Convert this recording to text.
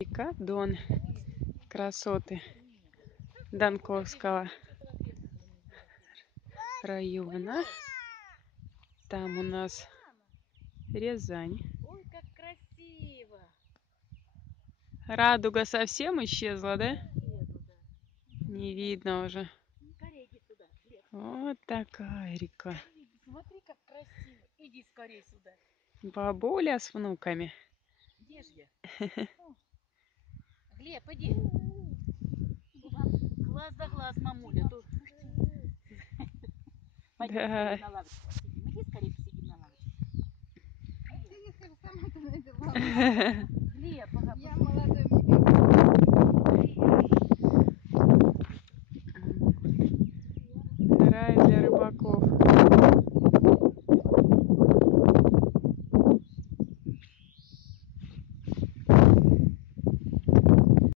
Река Дон. Красоты Донковского района. Там у нас Рязань. Ой, как красиво! Радуга совсем исчезла, да? Исчезла, да. Не видно уже. Скорее иди сюда, Глеб. Вот такая река. Смотри, как красиво. Иди скорее сюда. Бабуля с внуками. Где же я? О, Глеб, иди. Глаз да глаз, мамуля. Тут... Пойдем Да. скорее на лавочку посидим. Иди скорее посидим на лавочке. Ты, если бы сама-то на этой лавочке. Глеб, ага, Я молодой